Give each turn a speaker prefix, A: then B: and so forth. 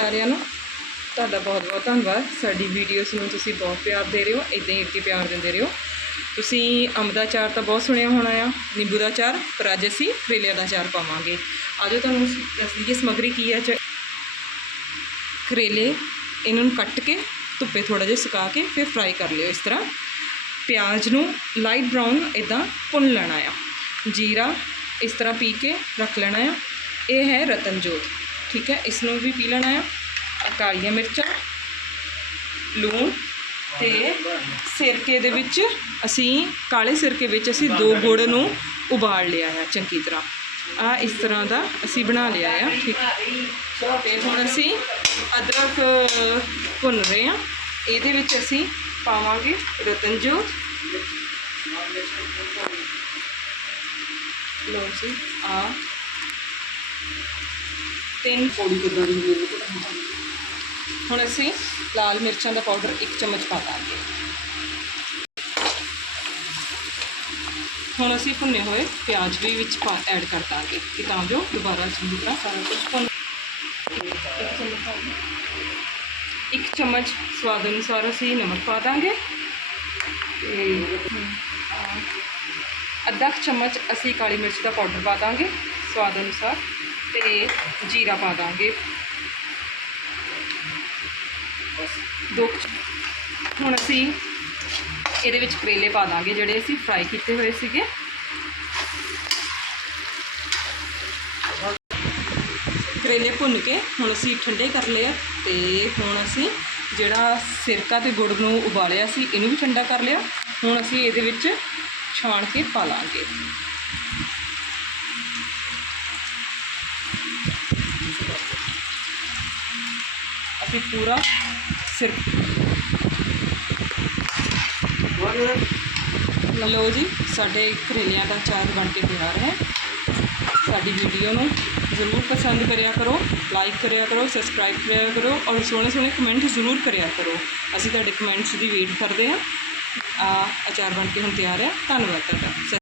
A: ਸਾਰਿਆਂ ਨੂੰ ਤੁਹਾਡਾ ਬਹੁਤ ਬਹੁਤ ਧੰਨਵਾਦ। ਸਾਡੀ ਵੀਡੀਓਜ਼ ਨੂੰ ਤੁਸੀਂ ਬਹੁਤ ਪਿਆਰ ਦੇ ਰਹੇ ਹੋ ਇਦਾਂ ਹੀ ਅੱਗੇ ਪਿਆਰ ਦਿੰਦੇ ਰਹੋ। ਤੁਸੀਂ ਅੰਬ ਦਾ ਚਾਰ ਤਾਂ ਬਹੁਤ ਸੁਣਿਆ ਹੋਣਾ ਆ ਨਿੰਬੂ ਦਾ ਚਾਰ ਪਰ ਅੱਜ ਅਸੀਂ ਕਰੇਲਿਆਂ ਦਾ ਚਾਰ ਪਾਵਾਂਗੇ। ਆਜੋ ਤੁਹਾਨੂੰ ਦੱਸ ਦਈਏ ਸਮੱਗਰੀ ਕੀ ਹੈ ਕਰੇਲੇ ਇਹਨਾਂ ਨੂੰ ਕੱਟ ਕੇ ਧੁੱਪੇ ਥੋੜਾ ਜਿਹਾ ਸੁਕਾ ਕੇ ਫਿਰ ਫਰਾਈ ਕਰ ਲਿਓ ਇਸ ਤਰ੍ਹਾਂ। ਪਿਆਜ਼ ਨੂੰ ਲਾਈਟ ਬਰਾਊਨ ਇਦਾਂ ਭੁੰਨ ਲੈਣਾ ਆ। ਜੀਰਾ ਇਸ ਤਰ੍ਹਾਂ ਪੀ ਕੇ ਰੱਖ ਲੈਣਾ ਆ। ਇਹ ਹੈ ਰਤਨਜੋਤ। ਠੀਕ ਹੈ ਇਸ ਨੂੰ ਵੀ ਪੀ ਲੈਣਾ ਆ ਕਾਲੀਆਂ ਮਿਰਚਾਂ, ਲੂਣ ਤੇ ਸਿਰਕੇ ਦੇ ਵਿੱਚ ਅਸੀਂ, ਕਾਲੇ ਸਿਰਕੇ ਵਿੱਚ ਅਸੀਂ ਦੋ ਗੁੜ ਨੂੰ ਉਬਾਲ ਲਿਆ ਹੈ ਚੰਗੀ ਤਰ੍ਹਾਂ। ਆ ਇਸ ਤਰ੍ਹਾਂ ਦਾ ਅਸੀਂ ਬਣਾ ਲਿਆ ਆ ਠੀਕ ਤੇ ਹੁਣ ਅਸੀਂ ਅਦਰਕ ਭੁੰਨ ਰਹੇ ਹਾਂ। ਇਹਦੇ ਵਿੱਚ ਅਸੀਂ ਪਾਵਾਂਗੇ ਰਤਨਜੋਤ। ਲੋ ਜੀ ਆ ਤਿੰਨ
B: ਪੌੜੀ ਕਿੱਦਾਂ ਦੀ ਹੁੰਦੀ ਹੈ
A: ਹੁਣ ਅਸੀਂ ਲਾਲ ਮਿਰਚਾਂ ਦਾ ਪਾਊਡਰ 1 ਚਮਚ ਪਾ ਦਾਂਗੇ। ਹੁਣ ਅਸੀਂ ਭੁੰਨੇ ਹੋਏ ਪਿਆਜ਼ ਵੀ ਵਿੱਚ ਪਾ ਐਡ ਕਰ ਦਾਂਗੇ, ਕਿ ਤਾਂ ਜੋ ਦੁਬਾਰਾ ਚੰਗੀ ਤਰ੍ਹਾਂ ਸਾਰਾ ਕੁਝ ਭੁੰਨ ਇੱਕ ਚਮਚ ਸਵਾਦ ਅਨੁਸਾਰ ਅਸੀਂ ਨਮਕ ਪਾ ਦਾਂਗੇ। ਤੇ ਅੱਧਾ ਕੁ ਚਮਚ ਅਸੀਂ ਕਾਲੀ ਮਿਰਚ ਦਾ ਪਾਊਡਰ ਪਾ ਦਾਂਗੇ। ਸਵਾਦ ਅਨੁਸਾਰ ਤੇ ਜੀਰਾ ਪਾ ਦਾਂਗੇ। ਦੋ ਹੁਣ ਅਸੀਂ ਇਹਦੇ ਵਿੱਚ ਕਰੇਲੇ ਪਾ ਦਾਂਗੇ, ਜਿਹੜੇ ਅਸੀਂ ਫਰਾਈ ਕੀਤੇ ਹੋਏ ਸੀਗੇ। ਕਰੇਲੇ ਭੁੰਨ ਕੇ ਹੁਣ ਅਸੀਂ ਠੰਡੇ ਕਰ ਲਏ ਆ ਤੇ ਹੁਣ ਅਸੀਂ ਜਿਹੜਾ ਸਿਰਕਾ ਤੇ ਗੁੜ ਨੂੰ ਉਬਾਲਿਆ ਸੀ, ਇਹਨੂੰ ਵੀ ਠੰਡਾ ਕਰ ਲਿਆ। ਹੁਣ ਅਸੀਂ ਇਹਦੇ ਵਿੱਚ ਛਾਣ ਕੇ ਪਾ ਲਾਂਗੇ। ਅਸੀਂ ਪੂਰਾ ਸਿਰ ਲਓ ਜੀ ਸਾਡੇ ਕਰੇਲਿਆਂ ਦਾ ਅਚਾਰ ਬਣ ਕੇ ਤਿਆਰ ਹੈ ਸਾਡੀ ਵੀਡੀਓ ਨੂੰ ਜ਼ਰੂਰ ਪਸੰਦ ਕਰਿਆ ਕਰੋ ਲਾਈਕ ਕਰਿਆ ਕਰੋ ਸਬਸਕ੍ਰਾਈਬ ਕਰਿਆ ਕਰੋ ਔਰ ਸੋਹਣੇ ਸੋਹਣੇ ਕਮੈਂਟ ਜ਼ਰੂਰ ਕਰਿਆ ਕਰੋ ਅਸੀਂ ਤੁਹਾਡੇ ਕਮੈਂਟਸ ਦੀ ਵੇਟ ਕਰਦੇ ਹਾਂ ਆ ਅਚਾਰ ਬਣ ਕੇ ਹੁਣ ਤਿਆਰ ਹੈ ਧੰਨਵਾਦ ਤੁਹਾਡਾ